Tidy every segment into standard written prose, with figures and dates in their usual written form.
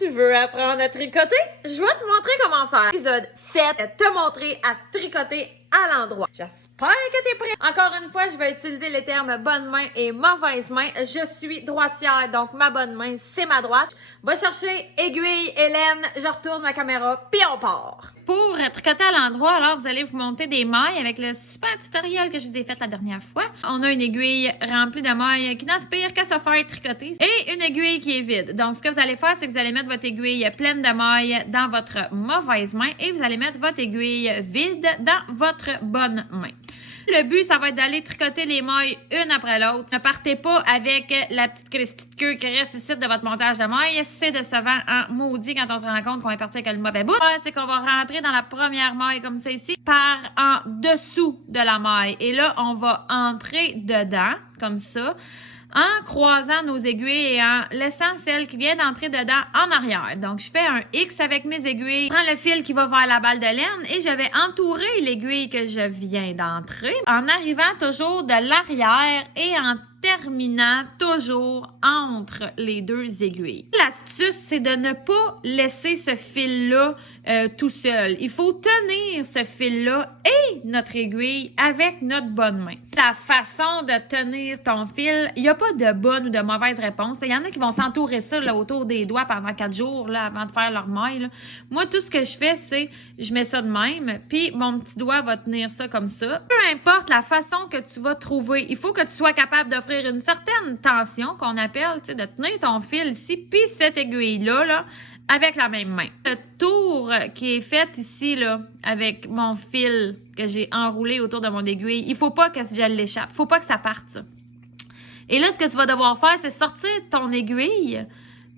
Tu veux apprendre à tricoter? Je vais te montrer comment faire. Épisode 7, te montrer à tricoter à l'endroit. J'espère que t'es prêt. Encore une fois, je vais utiliser les termes bonne main et mauvaise main. Je suis droitière, donc ma bonne main, c'est ma droite. Va chercher aiguille, Hélène, je retourne ma caméra, puis on part. Pour tricoter à l'endroit, alors vous allez vous monter des mailles avec le super tutoriel que je vous ai fait la dernière fois. On a une aiguille remplie de mailles qui n'aspire qu'à se faire tricoter et une aiguille qui est vide. Donc, ce que vous allez faire, c'est que vous allez mettre votre aiguille pleine de mailles dans votre mauvaise main et vous allez mettre votre aiguille vide dans votre bonne main. Le but, ça va être d'aller tricoter les mailles une après l'autre. Ne partez pas avec la petite petite queue qui reste ici de votre montage de mailles. C'est décevant en maudit quand on se rend compte qu'on est parti avec le mauvais bout. C'est qu'on va rentrer dans la première maille comme ça ici, par en dessous de la maille. Et là, on va entrer dedans, comme ça, en croisant nos aiguilles et en laissant celle qui vient d'entrer dedans en arrière. Donc, je fais un X avec mes aiguilles, je prends le fil qui va vers la balle de laine et je vais entourer l'aiguille que je viens d'entrer en arrivant toujours de l'arrière et en terminant toujours entre les deux aiguilles. L'astuce, c'est de ne pas laisser ce fil-là tout seul. Il faut tenir ce fil-là et notre aiguille avec notre bonne main. La façon de tenir ton fil, il n'y a pas de bonne ou de mauvaise réponse. Il y en a qui vont s'entourer ça là, autour des doigts pendant 4 jours là, avant de faire leur maille. Là. Moi, tout ce que je fais, c'est je mets ça de même, puis mon petit doigt va tenir ça comme ça. Peu importe la façon que tu vas trouver, il faut que tu sois capable d'offrir une certaine tension qu'on appelle, tu sais, de tenir ton fil ici, puis cette aiguille-là, là, avec la même main. Le tour qui est fait ici, là, avec mon fil que j'ai enroulé autour de mon aiguille, il faut pas que je l'échappe. Il faut pas que ça parte, ça. Et là, ce que tu vas devoir faire, c'est sortir ton aiguille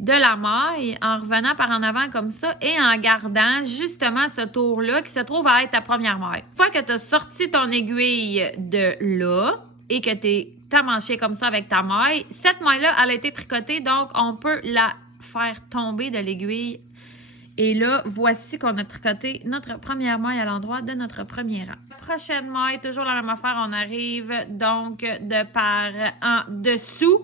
de la maille en revenant par en avant comme ça et en gardant justement ce tour-là qui se trouve à être ta première maille. Une fois que tu as sorti ton aiguille de là et que tu t'as manché comme ça avec ta maille, cette maille-là, elle a été tricotée, donc on peut la faire tomber de l'aiguille. Et là, voici qu'on a tricoté notre première maille à l'endroit de notre premier rang. Prochaine maille, toujours la même affaire, on arrive donc de par en dessous.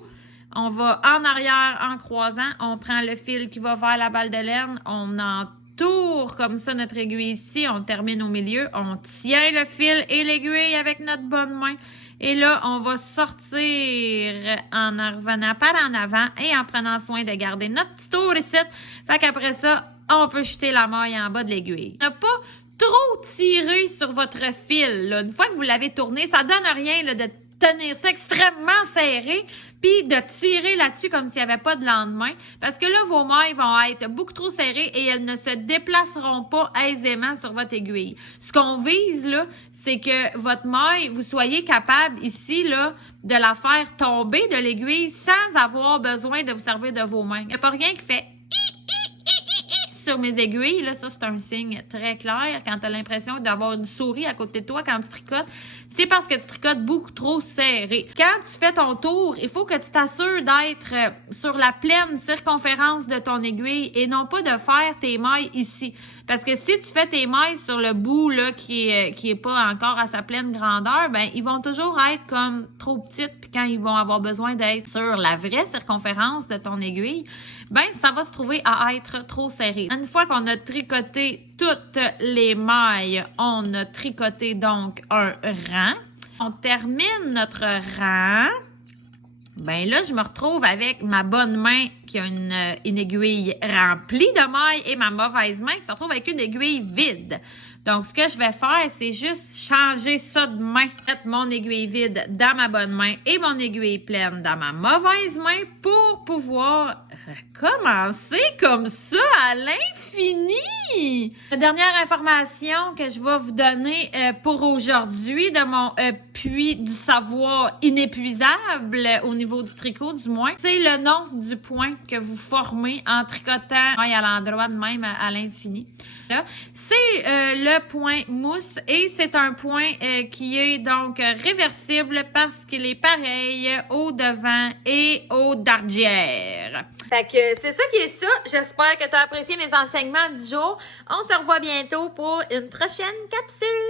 On va en arrière en croisant, on prend le fil qui va vers la balle de laine, on entoure comme ça notre aiguille ici, on termine au milieu, on tient le fil et l'aiguille avec notre bonne main. Et là, on va sortir en revenant par en avant et en prenant soin de garder notre petit tour ici. Fait qu'après ça, on peut jeter la maille en bas de l'aiguille. Ne pas trop tirer sur votre fil. Là. Une fois que vous l'avez tourné, ça donne rien là, de tenir ça extrêmement serré puis de tirer là-dessus comme s'il n'y avait pas de lendemain. Parce que là, vos mailles vont être beaucoup trop serrées et elles ne se déplaceront pas aisément sur votre aiguille. Ce qu'on vise, là, c'est que votre maille, vous soyez capable ici, là, de la faire tomber de l'aiguille sans avoir besoin de vous servir de vos mains. Il n'y a pas rien qui fait sur mes aiguilles, là, ça c'est un signe très clair. Quand tu as l'impression d'avoir une souris à côté de toi quand tu tricotes, c'est parce que tu tricotes beaucoup trop serré. Quand tu fais ton tour, il faut que tu t'assures d'être sur la pleine circonférence de ton aiguille et non pas de faire tes mailles ici. Parce que si tu fais tes mailles sur le bout là qui est pas encore à sa pleine grandeur, ben ils vont toujours être comme trop petites. Puis quand ils vont avoir besoin d'être sur la vraie circonférence de ton aiguille, ben ça va se trouver à être trop serré. Une fois qu'on a tricoté toutes les mailles, on a tricoté donc un rang. On termine notre rang. Ben là, je me retrouve avec ma bonne main qui a une aiguille remplie de mailles et ma mauvaise main qui se retrouve avec une aiguille vide. Donc, ce que je vais faire, c'est juste changer ça de main. Mettre mon aiguille vide dans ma bonne main et mon aiguille pleine dans ma mauvaise main pour pouvoir recommencer comme ça à l'infini. La dernière information que je vais vous donner pour aujourd'hui de mon puits du savoir inépuisable au niveau du tricot du moins, c'est le nom du point que vous formez en tricotant à l'endroit de même à l'infini. C'est le point mousse et c'est un point qui est donc réversible parce qu'il est pareil au devant et au dardière. Fait que c'est ça qui est ça. J'espère que tu as apprécié mes enseignements du jour. On se revoit bientôt pour une prochaine capsule.